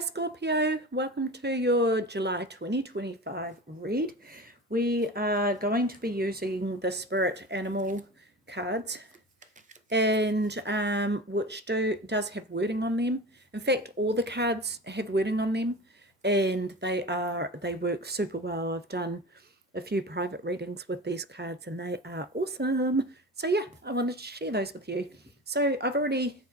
Hi Scorpio, welcome to your July 2025 read. We are going to be using the spirit animal cards, and which does have wording on them. In fact, all the cards have wording on them, and they work super well. I've done a few private readings with these cards and they are awesome. So yeah, I wanted to share those with you. So I've already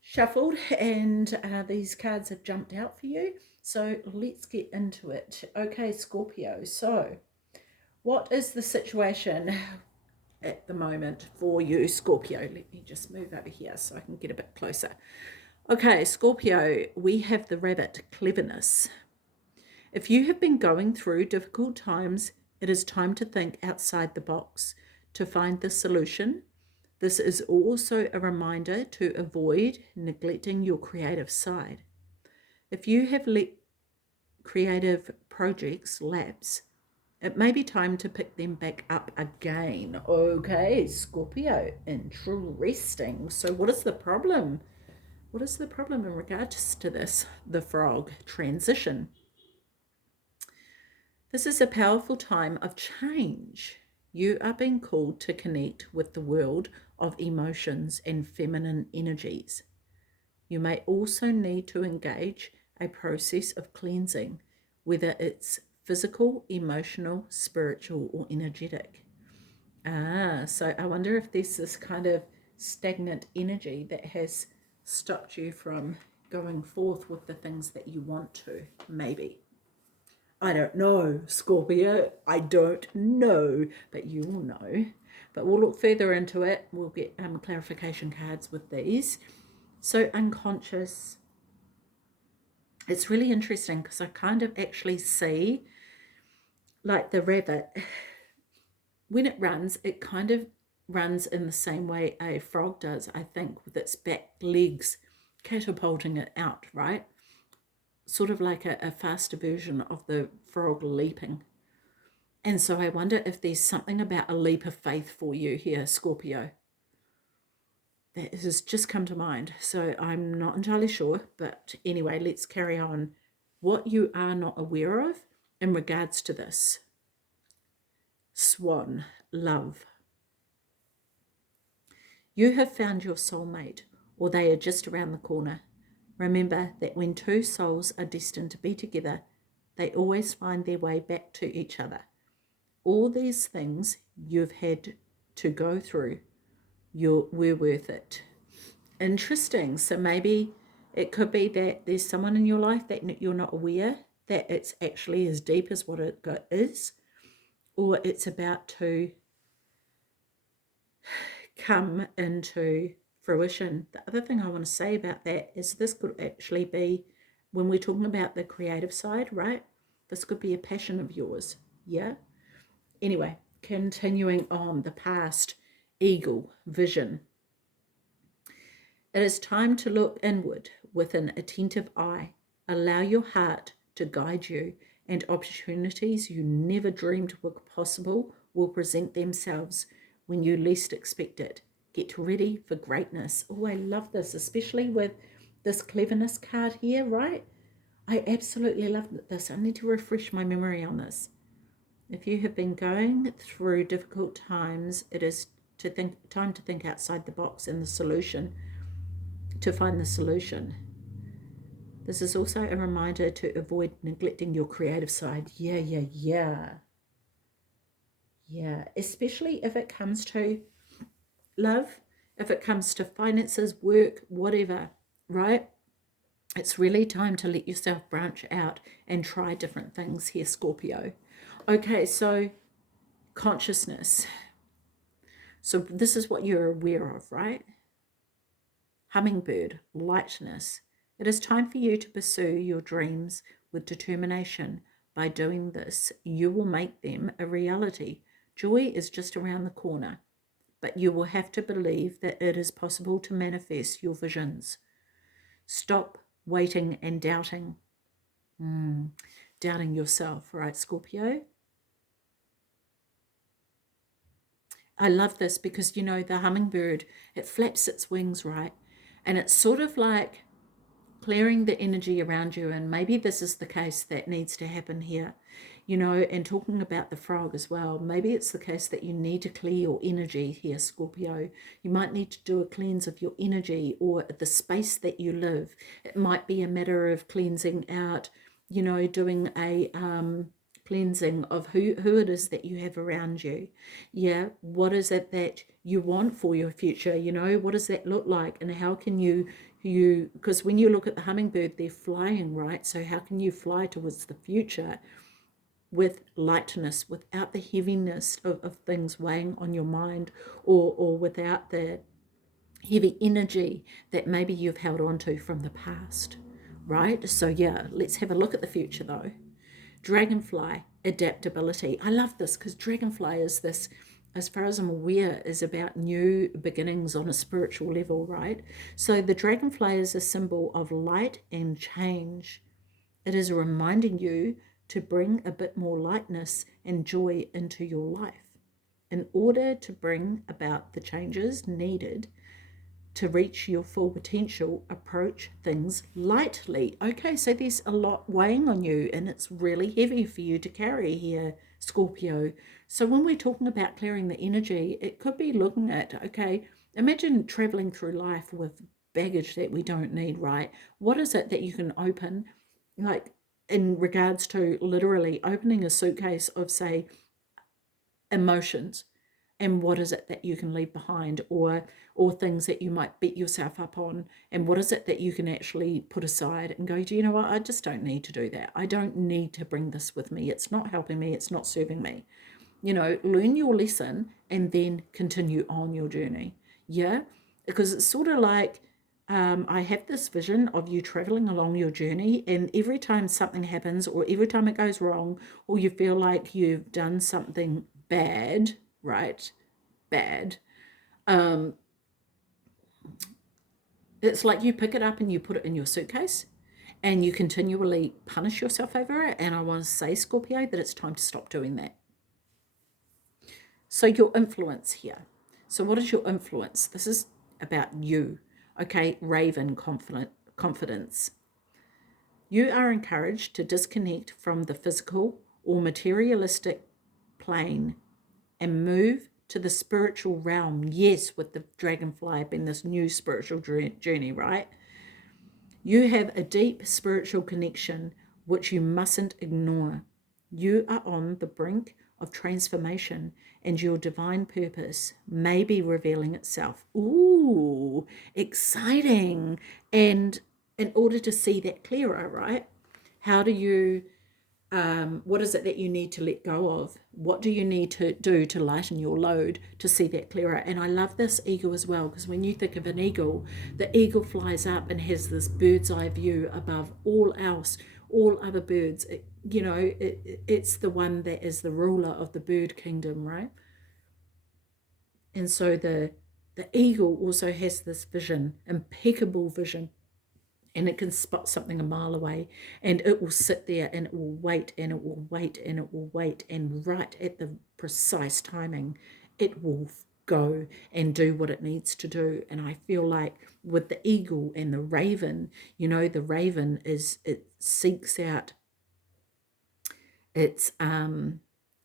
shuffled and these cards have jumped out for you, so let's get into it. Okay, Scorpio, so what is the situation at the moment for you, Scorpio? Let me just move over here so I can get a bit closer. Okay, Scorpio, we have the rabbit, cleverness. If you have been going through difficult times, it is time to think outside the box to find the solution. This is also a reminder to avoid neglecting your creative side. If you have let creative projects lapse, it may be time to pick them back up again. Okay, Scorpio, interesting. So what is the problem? What is the problem in regards to this? The frog transition. This is a powerful time of change. You are being called to connect with the world of emotions and feminine energies. You may also need to engage a process of cleansing, whether it's physical, emotional, spiritual, or energetic. So I wonder if there's this kind of stagnant energy that has stopped you from going forth with the things that you want to, maybe. I don't know, Scorpio. I don't know, but you will know. But we'll look further into it. We'll get clarification cards with these. So unconscious. It's really interesting because I kind of actually see, like the rabbit, when it runs, it kind of runs in the same way a frog does, I think, with its back legs catapulting it out, right? Sort of like a faster version of the frog leaping. And so I wonder if there's something about a leap of faith for you here, Scorpio. That has just come to mind. So I'm not entirely sure. But anyway, let's carry on. What you are not aware of in regards to this. Swan, love. You have found your soulmate, or they are just around the corner. Remember that when two souls are destined to be together, they always find their way back to each other. All these things you've had to go through, we're worth it. Interesting. So maybe it could be that there's someone in your life that you're not aware that it's actually as deep as what it is, or it's about to come into fruition. The other thing I want to say about that is this could actually be, when we're talking about the creative side, right? This could be a passion of yours. Yeah. Anyway, continuing on, the past, eagle, vision. It is time to look inward with an attentive eye. Allow your heart to guide you, and opportunities you never dreamed were possible will present themselves when you least expect it. Get ready for greatness. Oh, I love this, especially with this cleverness card here, right? I absolutely love this. I need to refresh my memory on this. If you have been going through difficult times, it is time to think outside the box and the solution, to find the solution. This is also a reminder to avoid neglecting your creative side. Yeah. Especially if it comes to love, if it comes to finances, work, whatever, right? It's really time to let yourself branch out and try different things here, Scorpio. Okay, so consciousness. So this is what you're aware of, right? Hummingbird, lightness. It is time for you to pursue your dreams with determination. By doing this, you will make them a reality. Joy is just around the corner, but you will have to believe that it is possible to manifest your visions. Stop waiting and doubting. Doubting yourself, right, Scorpio? I love this because, the hummingbird, it flaps its wings, right? And it's sort of like clearing the energy around you. And maybe this is the case that needs to happen here, you know, and talking about the frog as well. Maybe it's the case that you need to clear your energy here, Scorpio. You might need to do a cleanse of your energy or the space that you live. It might be a matter of cleansing out, you know, doing a cleansing of who it is that you have around you. Yeah, what is it that you want for your future? You know, what does that look like, and how can you because when you look at the hummingbird, they're flying, right? So how can you fly towards the future with lightness, without the heaviness of things weighing on your mind, or without the heavy energy that maybe you've held on to from the past, right? So yeah, let's have a look at the future though. Dragonfly, adaptability. I love this because dragonfly is this, as far as I'm aware, is about new beginnings on a spiritual level, right? So the dragonfly is a symbol of light and change. It is reminding you to bring a bit more lightness and joy into your life in order to bring about the changes needed to reach your full potential. Approach things lightly. Okay, so there's a lot weighing on you and it's really heavy for you to carry here, Scorpio. So when we're talking about clearing the energy, it could be looking at, okay, imagine traveling through life with baggage that we don't need, right? What is it that you can open, like in regards to literally opening a suitcase of, say, emotions, and what is it that you can leave behind, or things that you might beat yourself up on, and what is it that you can actually put aside and go, do you know what, I just don't need to do that. I don't need to bring this with me. It's not helping me. It's not serving me. You know, learn your lesson and then continue on your journey. Yeah, because it's sort of like, I have this vision of you traveling along your journey, and every time something happens, or every time it goes wrong, or you feel like you've done something bad, right? Bad. It's like you pick it up and you put it in your suitcase and you continually punish yourself over it. And I want to say, Scorpio, that it's time to stop doing that. So your influence here. So what is your influence? This is about you. Okay, Raven confidence. You are encouraged to disconnect from the physical or materialistic plane and move to the spiritual realm. Yes, with the dragonfly being this new spiritual journey, right? You have a deep spiritual connection which you mustn't ignore. You are on the brink of transformation, and your divine purpose may be revealing itself. Ooh, exciting. And in order to see that clearer, right? How do you what is it that you need to let go of? What do you need to do to lighten your load to see that clearer? And I love this eagle as well, because when you think of an eagle, the eagle flies up and has this bird's eye view above all else, all other birds. It's the one that is the ruler of the bird kingdom, right? And so the eagle also has this vision, impeccable vision, and it can spot something a mile away, and it will sit there and it will wait and it will wait and it will wait, and right at the precise timing it will go and do what it needs to do. And I feel like with the eagle and the raven, the raven it seeks out its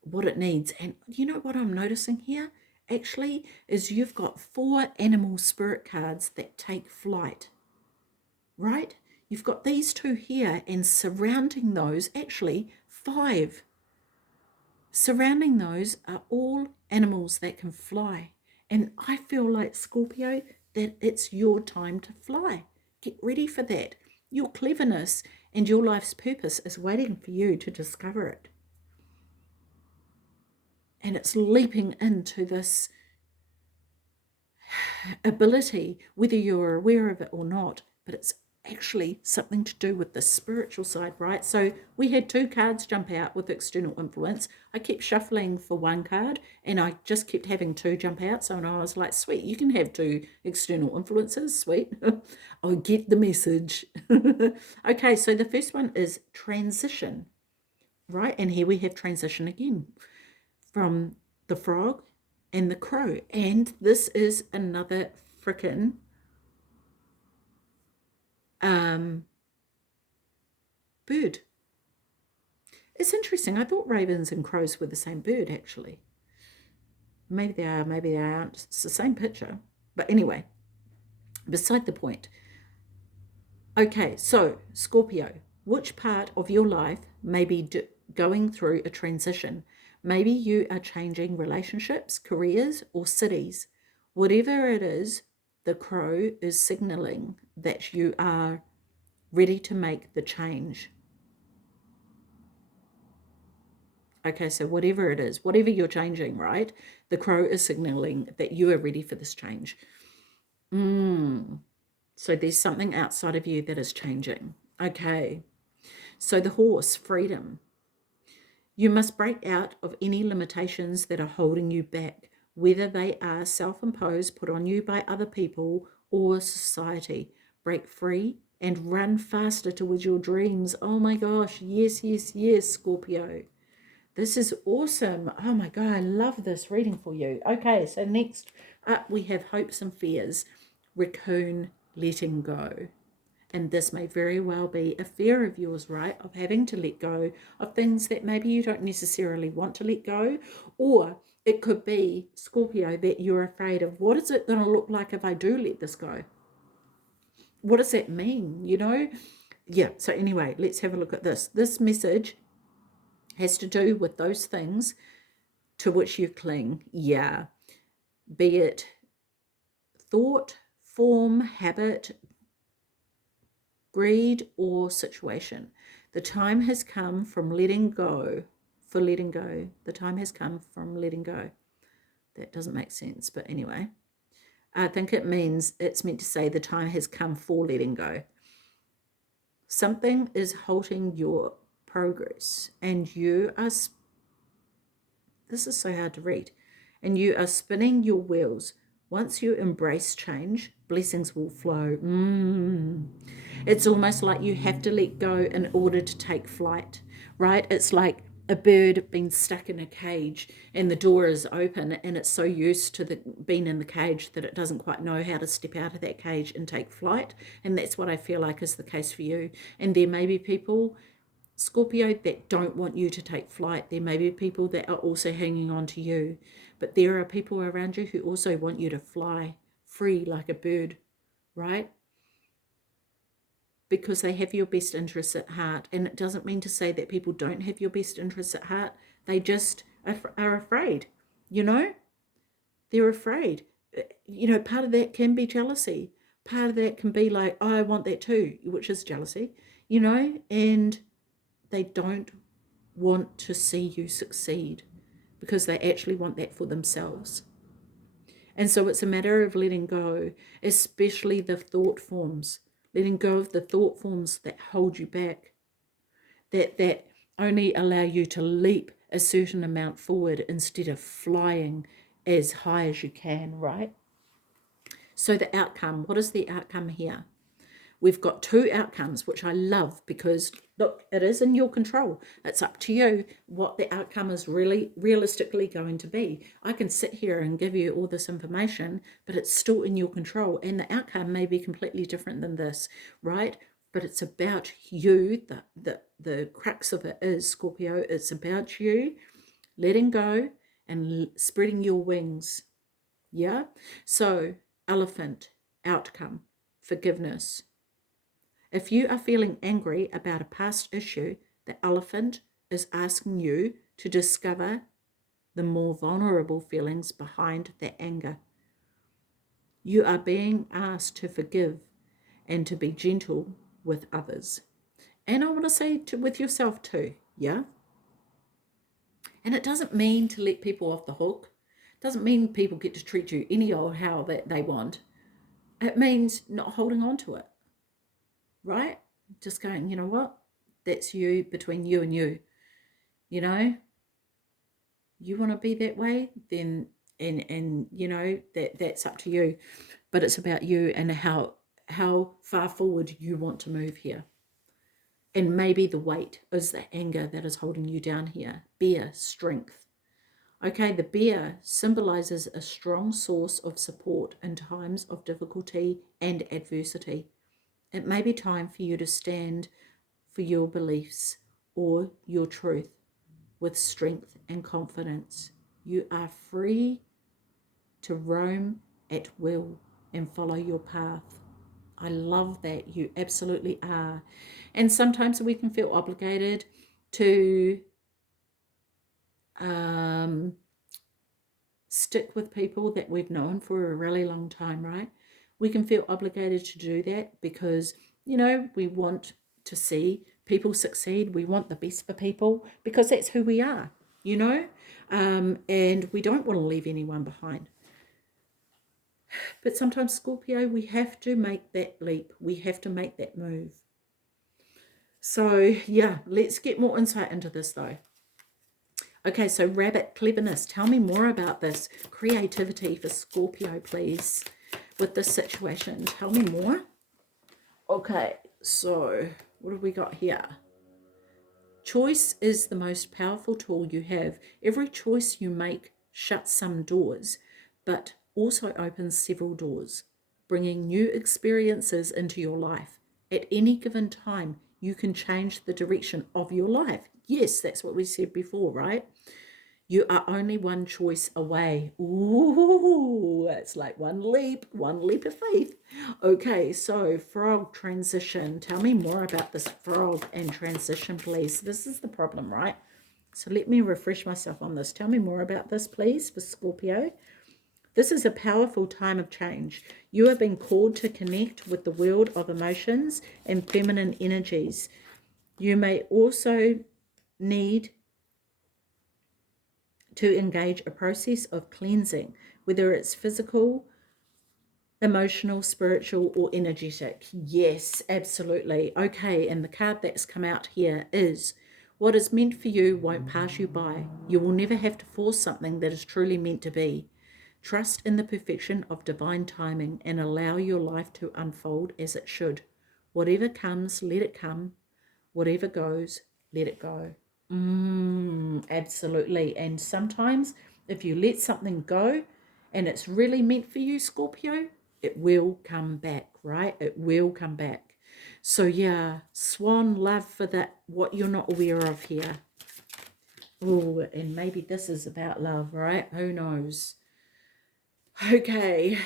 what it needs. And you know what I'm noticing here actually is you've got 4 animal spirit cards that take flight, right? You've got these 2 here, and surrounding those, actually 5. Surrounding those are all animals that can fly. And I feel like, Scorpio, that it's your time to fly. Get ready for that. Your cleverness and your life's purpose is waiting for you to discover it. And it's leaping into this ability, whether you're aware of it or not, but it's actually something to do with the spiritual side, right? So we had 2 cards jump out with external influence. I kept shuffling for 1 card and I just kept having 2 jump out. So I was like, sweet, you can have 2 external influences, sweet. I get the message. Okay, so the first one is transition, right? And here we have transition again from the frog and the crow. And this is another freaking Bird. It's interesting. I thought ravens and crows were the same bird, actually. Maybe they are, maybe they aren't. It's the same picture. But anyway, beside the point. Okay, so Scorpio, which part of your life may be going through a transition? Maybe you are changing relationships, careers, or cities. Whatever it is, the crow is signaling that you are ready to make the change. Okay, so whatever it is, whatever you're changing, right? The crow is signaling that you are ready for this change. So there's something outside of you that is changing. Okay. So the horse, freedom. You must break out of any limitations that are holding you back, whether they are self-imposed, put on you by other people or society. Break free and run faster towards your dreams. Oh my gosh. Yes, yes, yes, Scorpio. This is awesome. Oh my God, I love this reading for you. Okay, so next up we have hopes and fears. Raccoon, letting go. And this may very well be a fear of yours, right? Of having to let go of things that maybe you don't necessarily want to let go. Or it could be, Scorpio, that you're afraid of what is it going to look like if I do let this go? What does that mean, you know? Yeah, so anyway, let's have a look at this. This message has to do with those things to which you cling. Yeah, be it thought, form, habit, greed, or situation. The time has come from letting go, for letting go. The time has come from letting go. That doesn't make sense, but anyway. I think it's meant to say the time has come for letting go. Something is halting your progress, and you are, this is so hard to read, and you are spinning your wheels. Once you embrace change, blessings will flow. It's almost like you have to let go in order to take flight, right? It's like a bird being stuck in a cage and the door is open and it's so used to being in the cage that it doesn't quite know how to step out of that cage and take flight. And that's what I feel like is the case for you. And there may be people, Scorpio, that don't want you to take flight. There may be people that are also hanging on to you, but there are people around you who also want you to fly free like a bird, right? Because they have your best interests at heart. And it doesn't mean to say that people don't have your best interests at heart. They just are afraid, you know? They're afraid. You know, part of that can be jealousy. Part of that can be like, oh, I want that too, which is jealousy, you know? And they don't want to see you succeed because they actually want that for themselves. And so it's a matter of letting go, especially the thought forms, letting go of the thought forms that hold you back, that only allow you to leap a certain amount forward instead of flying as high as you can, right? So the outcome, what is the outcome here? We've got two outcomes, which I love because, look, it is in your control. It's up to you what the outcome is really realistically going to be. I can sit here and give you all this information, but it's still in your control. And the outcome may be completely different than this, right? But it's about you. The crux of it is, Scorpio, it's about you letting go and spreading your wings. Yeah? So, elephant, outcome, forgiveness. If you are feeling angry about a past issue, the elephant is asking you to discover the more vulnerable feelings behind that anger. You are being asked to forgive and to be gentle with others. And I want to say with yourself too, yeah? And it doesn't mean to let people off the hook. It doesn't mean people get to treat you any old how that they want. It means not holding on to it, right? Just going, you know what? That's you, between you and you. You know, you want to be that way, then and you know that's up to you. But it's about you and how far forward you want to move here. And maybe the weight is the anger that is holding you down here. Bear, strength. Okay, the bear symbolizes a strong source of support in times of difficulty and adversity. It may be time for you to stand for your beliefs or your truth with strength and confidence. You are free to roam at will and follow your path. I love that. You absolutely are. And sometimes we can feel obligated to stick with people that we've known for a really long time, right? We can feel obligated to do that because, you know, we want to see people succeed. We want the best for people because that's who we are, you know, and we don't want to leave anyone behind. But sometimes, Scorpio, we have to make that leap. We have to make that move. So, yeah, let's get more insight into this, though. Okay, so rabbit cleverness. Tell me more about this. Creativity for Scorpio, please, with this situation. Tell me more. Okay, so what have we got here? Choice is the most powerful tool you have. Every choice you make shuts some doors, but also opens several doors, bringing new experiences into your life. At any given time, you can change the direction of your life. Yes, that's what we said before, right? You are only one choice away. Ooh, it's like one leap of faith. Okay, so frog transition. Tell me more about this frog and transition, please. This is the problem, right? So let me refresh myself on this. Tell me more about this, please, for Scorpio. This is a powerful time of change. You have been called to connect with the world of emotions and feminine energies. You may also need to engage a process of cleansing, whether it's physical, emotional, spiritual, or energetic. Yes, absolutely. Okay, and the card that's come out here is what is meant for you won't pass you by. You will never have to force something that is truly meant to be. Trust in the perfection of divine timing and allow your life to unfold as it should. Whatever comes, let it come. Whatever goes, let it go. Absolutely. And sometimes if you let something go and it's really meant for you, Scorpio, it will come back, right? It will come back. So yeah, swan love for that, what you're not aware of here. Oh, and maybe this is about love, right? Who knows? Okay.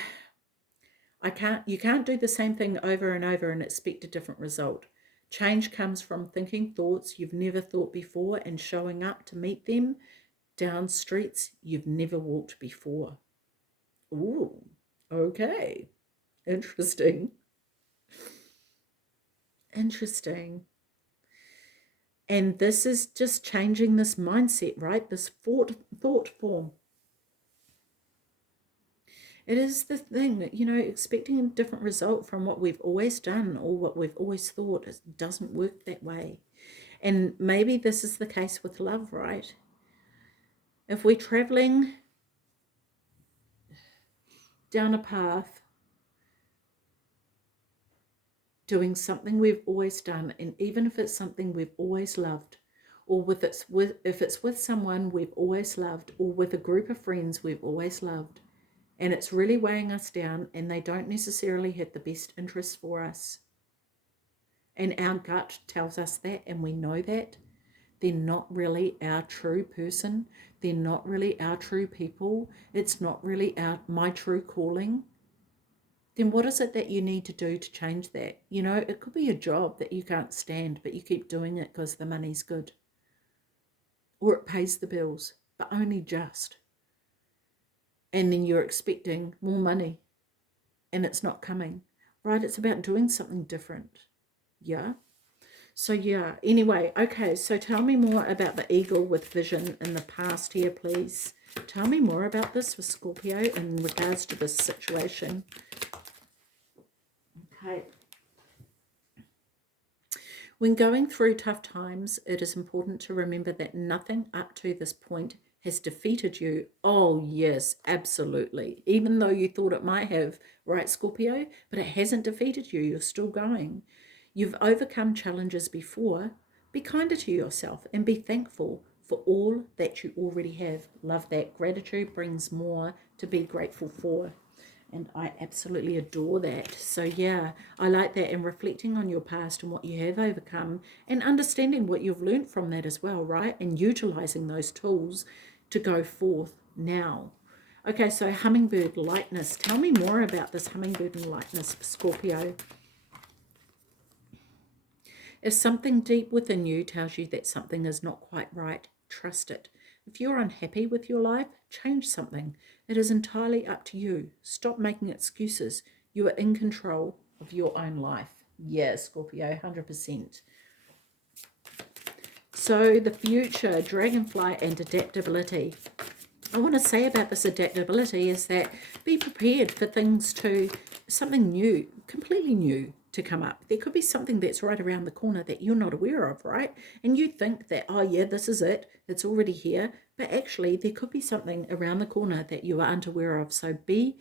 You can't do the same thing over and over and expect a different result. Change comes from thinking thoughts you've never thought before and showing up to meet them down streets you've never walked before. Ooh, okay. Interesting. Interesting. And this is just changing this mindset, right? This thought form. It is the thing that, you know, expecting a different result from what we've always done or what we've always thought, it doesn't work that way. And maybe this is the case with love, right? If we're traveling down a path, doing something we've always done, and even if it's something we've always loved, or if it's with someone we've always loved, or with a group of friends we've always loved, and it's really weighing us down, and they don't necessarily have the best interests for us, and our gut tells us that, and we know that, they're not really our true person. They're not really our true people. It's not really my true calling. Then what is it that you need to do to change that? You know, it could be a job that you can't stand, but you keep doing it because the money's good. Or it pays the bills, but only just. And then you're expecting more money and it's not coming. Right? It's about doing something different. Yeah. So yeah, anyway, okay, so tell me more about the eagle with vision in the past here, please. Tell me more about this with Scorpio in regards to this situation. Okay. When going through tough times, it is important to remember that nothing up to this point has defeated you. Oh, yes, absolutely. Even though you thought it might have, right, Scorpio? But it hasn't defeated you. You're still going. You've overcome challenges before. Be kinder to yourself and be thankful for all that you already have. Love that. Gratitude brings more to be grateful for. And I absolutely adore that. So yeah, I like that. And reflecting on your past and what you have overcome and understanding what you've learned from that as well, right? And utilizing those tools to go forth now. Okay, so hummingbird lightness. Tell me more about this hummingbird and lightness, Scorpio. If something deep within you tells you that something is not quite right, trust it. If you're unhappy with your life, change something. It is entirely up to you. Stop making excuses. You are in control of your own life. Yeah, Scorpio, 100%. So the future, dragonfly and adaptability. I want to say about this adaptability is that be prepared for things to, something new, completely new to come up. There could be something that's right around the corner that you're not aware of, right? And you think that, oh yeah, this is it, it's already here. But actually there could be something around the corner that you are unaware of. So be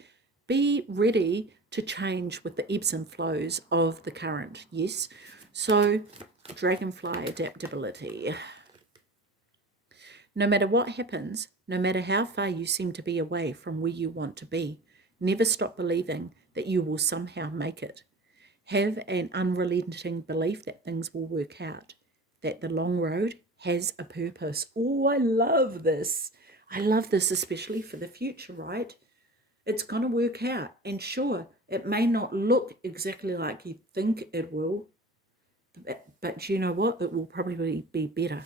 ready to change with the ebbs and flows of the current. Yes. So dragonfly adaptability. No matter what happens, no matter how far you seem to be away from where you want to be, never stop believing that you will somehow make it. Have an unrelenting belief that things will work out, that the long road has a purpose. Oh, I love this. I love this, especially for the future, right? It's going to work out. And sure, it may not look exactly like you think it will, but you know what? It will probably be better.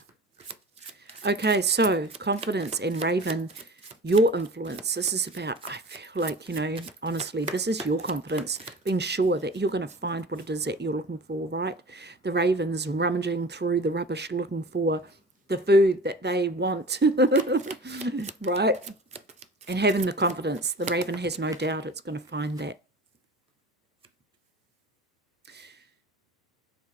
Okay, so confidence and Raven, your influence. This is about, I feel like, honestly, this is your confidence, being sure that you're going to find what it is that you're looking for, right? The Raven's rummaging through the rubbish looking for the food that they want, right? And having the confidence, the Raven has no doubt it's going to find that.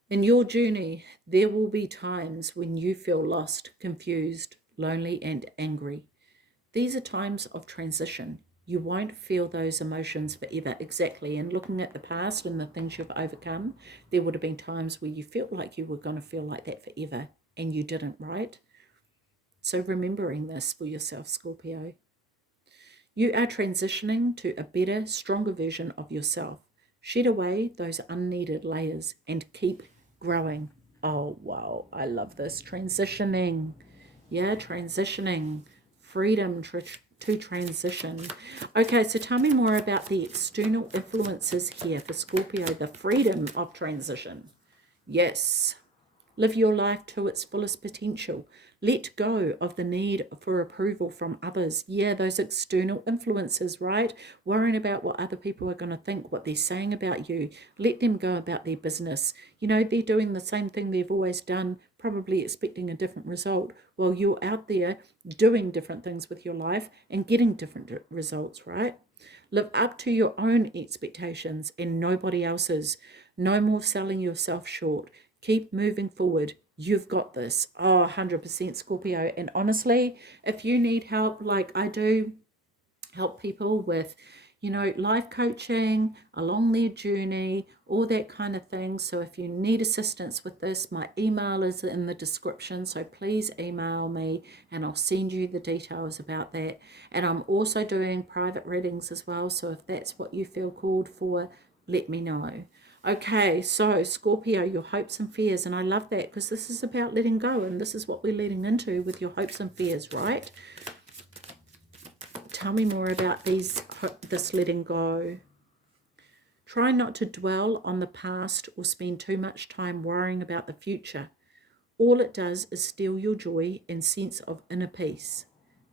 In your journey, there will be times when you feel lost, confused, lonely, and angry. These are times of transition. You won't feel those emotions forever, exactly. And looking at the past and the things you've overcome, there would have been times where you felt like you were going to feel like that forever, and you didn't, right? So remembering this for yourself, Scorpio. You are transitioning to a better, stronger version of yourself. Shed away those unneeded layers and keep growing. Oh, wow. I love this. Transitioning. Yeah, transitioning. Freedom to transition. Okay, so tell me more about the external influences here for Scorpio, the freedom of transition. Yes. Live your life to its fullest potential. Let go of the need for approval from others. Yeah, those external influences, right? Worrying about what other people are going to think, what they're saying about you. Let them go about their business. They're doing the same thing they've always done, probably expecting a different result, while you're out there doing different things with your life and getting different results, right? Live up to your own expectations and nobody else's. No more selling yourself short. Keep moving forward. You've got this. Oh, 100% Scorpio. And honestly, if you need help, like I do, help people with, life coaching along their journey, all that kind of thing. So if you need assistance with this, my email is in the description. So please email me and I'll send you the details about that. And I'm also doing private readings as well. So if that's what you feel called for, let me know. Okay, so Scorpio, your hopes and fears. And I love that because this is about letting go. And this is what we're leading into with your hopes and fears, right? Tell me more about this letting go. Try not to dwell on the past or spend too much time worrying about the future. All it does is steal your joy and sense of inner peace.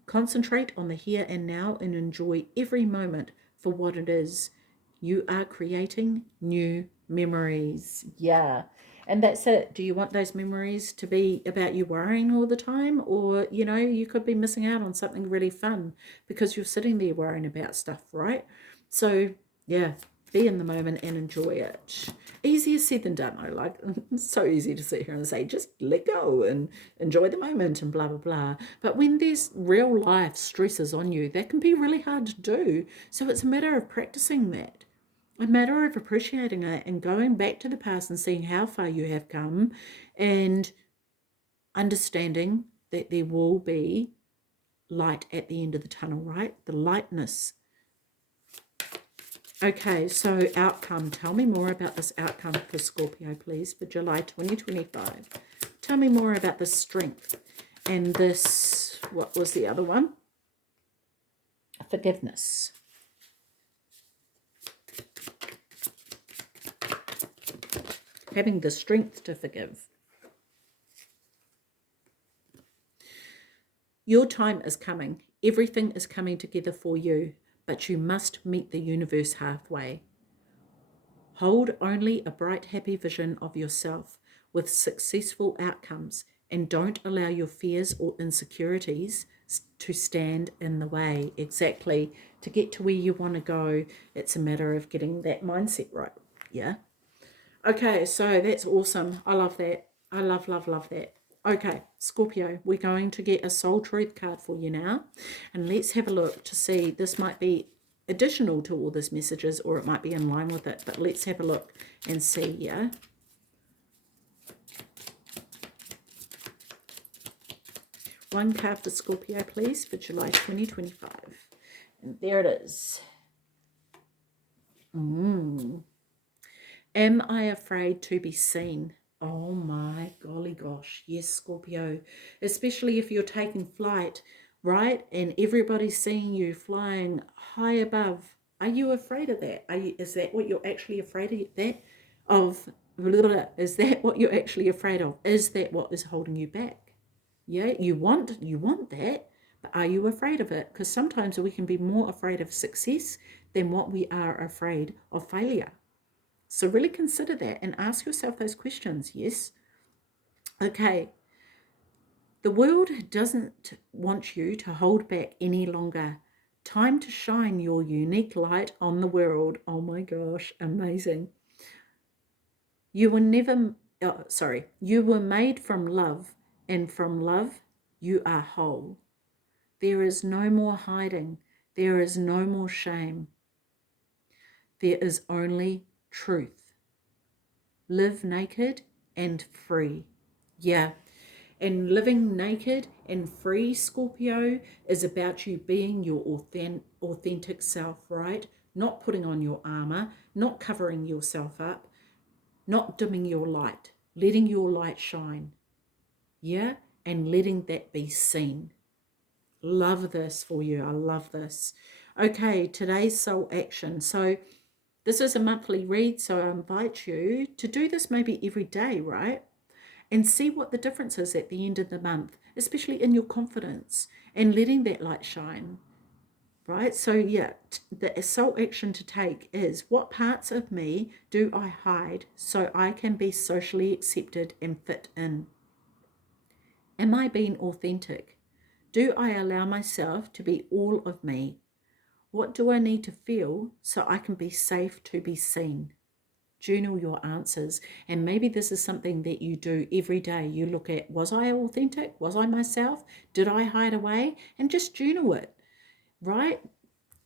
Concentrate on the here and now and enjoy every moment for what it is. You are creating new memories. Yeah. And that's it. Do you want those memories to be about you worrying all the time? Or, you could be missing out on something really fun because you're sitting there worrying about stuff, right? So, yeah, be in the moment and enjoy it. Easier said than done. It's so easy to sit here and say, just let go and enjoy the moment and blah, blah, blah. But when there's real life stresses on you, that can be really hard to do. So it's a matter of practicing that. A matter of appreciating it and going back to the past and seeing how far you have come and understanding that there will be light at the end of the tunnel, right? The lightness. Okay, so outcome. Tell me more about this outcome for Scorpio, please, for July 2025. Tell me more about the strength and this, what was the other one? Forgiveness. Having the strength to forgive. Your time is coming. Everything is coming together for you, but you must meet the universe halfway. Hold only a bright, happy vision of yourself with successful outcomes, and don't allow your fears or insecurities to stand in the way. Exactly. To get to where you want to go, it's a matter of getting that mindset right. Yeah. Okay, so that's awesome. I love that. I love, love, love that. Okay, Scorpio, we're going to get a soul truth card for you now. And let's have a look to see, this might be additional to all these messages or it might be in line with it. But let's have a look and see, yeah? One card for Scorpio, please, for July 2025. And there it is. Am I afraid to be seen? Oh my golly gosh. Yes, Scorpio. Especially if you're taking flight, right? And everybody's seeing you flying high above. Are you afraid of that? Is that what you're actually afraid of? Is that what you're actually afraid of? Is that what is holding you back? Yeah, you want that, but are you afraid of it? Because sometimes we can be more afraid of success than what we are afraid of failure. So really consider that and ask yourself those questions, yes? Okay, the world doesn't want you to hold back any longer. Time to shine your unique light on the world. Oh my gosh, amazing. You were you were made from love, and from love, you are whole. There is no more hiding. There is no more shame. There is only truth. Live naked and free. Yeah. And living naked and free, Scorpio, is about you being your authentic self, right? Not putting on your armor, not covering yourself up, not dimming your light, letting your light shine. Yeah. And letting that be seen. Love this for you. I love this. Okay, today's soul action. So this is a monthly read, so I invite you to do this maybe every day, right? And see what the difference is at the end of the month, especially in your confidence and letting that light shine, right? So yeah, the soul action to take is, what parts of me do I hide so I can be socially accepted and fit in? Am I being authentic? Do I allow myself to be all of me? What do I need to feel so I can be safe to be seen? Journal your answers. And maybe this is something that you do every day. You look at, was I authentic? Was I myself? Did I hide away? And just journal it, right?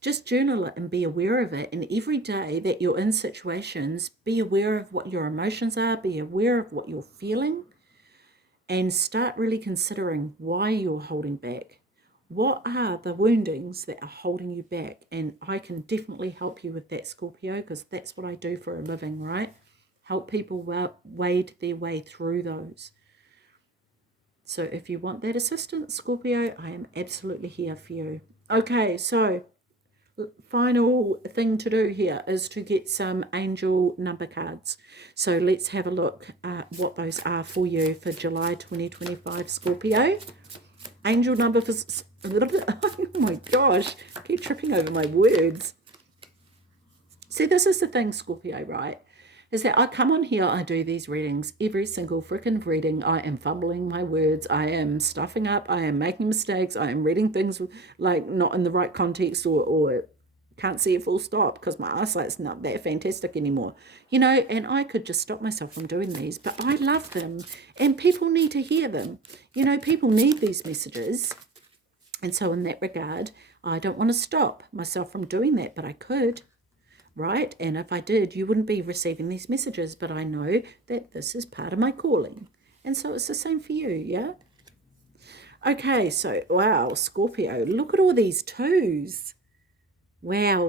Just journal it and be aware of it. And every day that you're in situations, be aware of what your emotions are, be aware of what you're feeling, and start really considering why you're holding back. What are the woundings that are holding you back? And I can definitely help you with that, Scorpio, because that's what I do for a living, right? Help people wade their way through those. So if you want that assistance, Scorpio, I am absolutely here for you. Okay, so final thing to do here is to get some angel number cards. So let's have a look at what those are for you for July 2025, Scorpio. Angel number for a little bit. Oh my gosh, I keep tripping over my words. See, this is the thing, Scorpio, right? Is that I come on here, I do these readings, every single freaking reading, I am fumbling my words, I am stuffing up, I am making mistakes, I am reading things like not in the right context, or can't see a full stop because my eyesight's not that fantastic anymore. You know, and I could just stop myself from doing these, but I love them and people need to hear them. You know, people need these messages. And so in that regard, I don't want to stop myself from doing that, but I could. Right? And if I did, you wouldn't be receiving these messages, but I know that this is part of my calling. And so it's the same for you, yeah? Okay, so, wow, Scorpio, look at all these twos. Wow,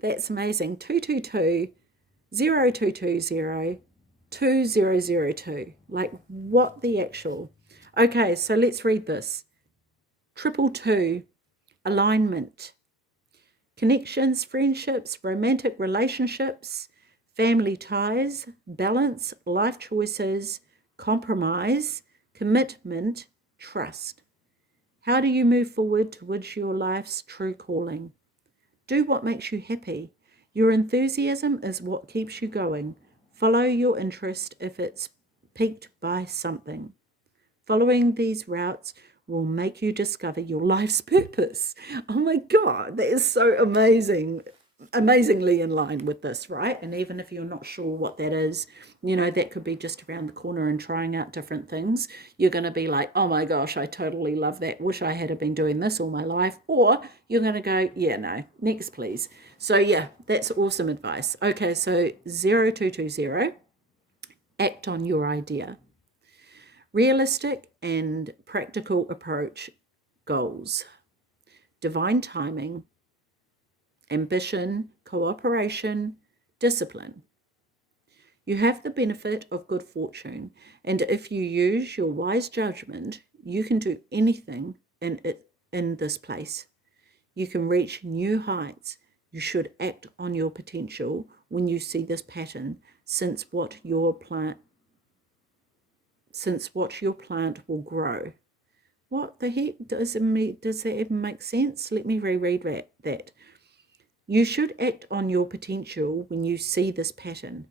That's amazing. 222-0220-2002. Like, what the actual? Okay, so let's read this. 222, alignment. Connections, friendships, romantic relationships, family ties, balance, life choices, compromise, commitment, trust. How do you move forward towards your life's true calling? Do what makes you happy. Your enthusiasm is what keeps you going. Follow your interest if it's piqued by something. Following these routes will make you discover your life's purpose. Oh my God, that is so amazing. Amazingly in line with this, right? And even if you're not sure what that is, you know, that could be just around the corner and trying out different things. You're going to be like, oh my gosh, I totally love that. Wish I had been doing this all my life. Or you're going to go, yeah, no, next please. So yeah, that's awesome advice. Okay, so 0220, act on your idea. Realistic and practical approach, goals. Divine timing, ambition, cooperation, discipline. You have the benefit of good fortune, and if you use your wise judgment, you can do anything in this place. You can reach new heights. You should act on your potential when you see this pattern, since what your plant will grow. What the heck does that even make sense? Let me reread that. You should act on your potential when you see this pattern,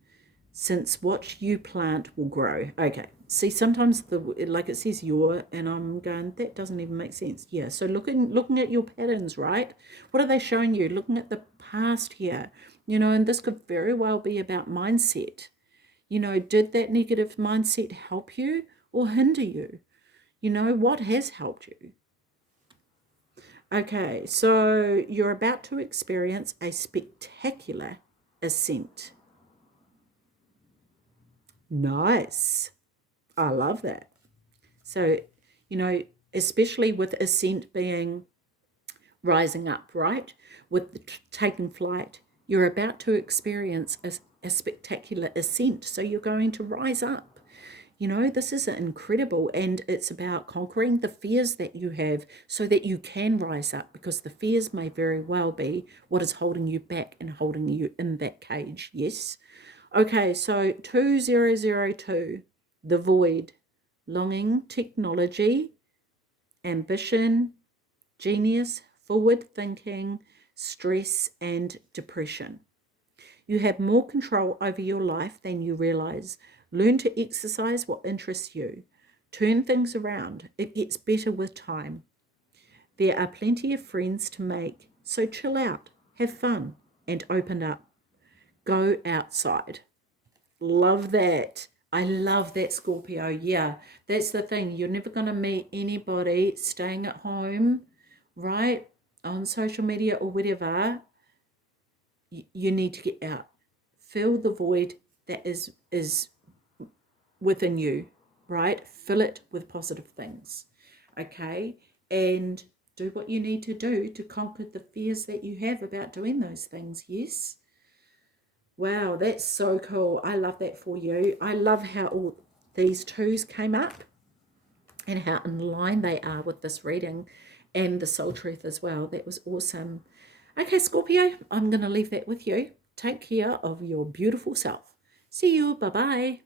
since what you plant will grow. Okay. See, sometimes like it says your, and I'm going, that doesn't even make sense. Yeah. So looking at your patterns, right? What are they showing you? Looking at the past here, you know, and this could very well be about mindset. You know, did that negative mindset help you or hinder you? You know, what has helped you? Okay, so you're about to experience a spectacular ascent. Nice. I love that. So, you know, especially with ascent being rising up, right? With the taking flight, you're about to experience a spectacular ascent. So you're going to rise up. You know, this is incredible, and it's about conquering the fears that you have so that you can rise up, because the fears may very well be what is holding you back and holding you in that cage. Yes. Okay, so 2002, the void, longing, technology, ambition, genius, forward thinking, stress, and depression. You have more control over your life than you realize. Learn to exercise what interests you. Turn things around. It gets better with time. There are plenty of friends to make, so chill out, have fun, and open up. Go outside. Love that. I love that, Scorpio. Yeah, that's the thing. You're never going to meet anybody staying at home, right? On social media or whatever. You need to get out. Fill the void that is within you, right? Fill it with positive things, okay? And do what you need to do to conquer the fears that you have about doing those things. Yes. Wow, that's so cool. I love that for you. I love how all these twos came up and how in line they are with this reading and the soul truth as well. That was awesome. Okay, Scorpio, I'm going to leave that with you. Take care of your beautiful self. See you. Bye-bye.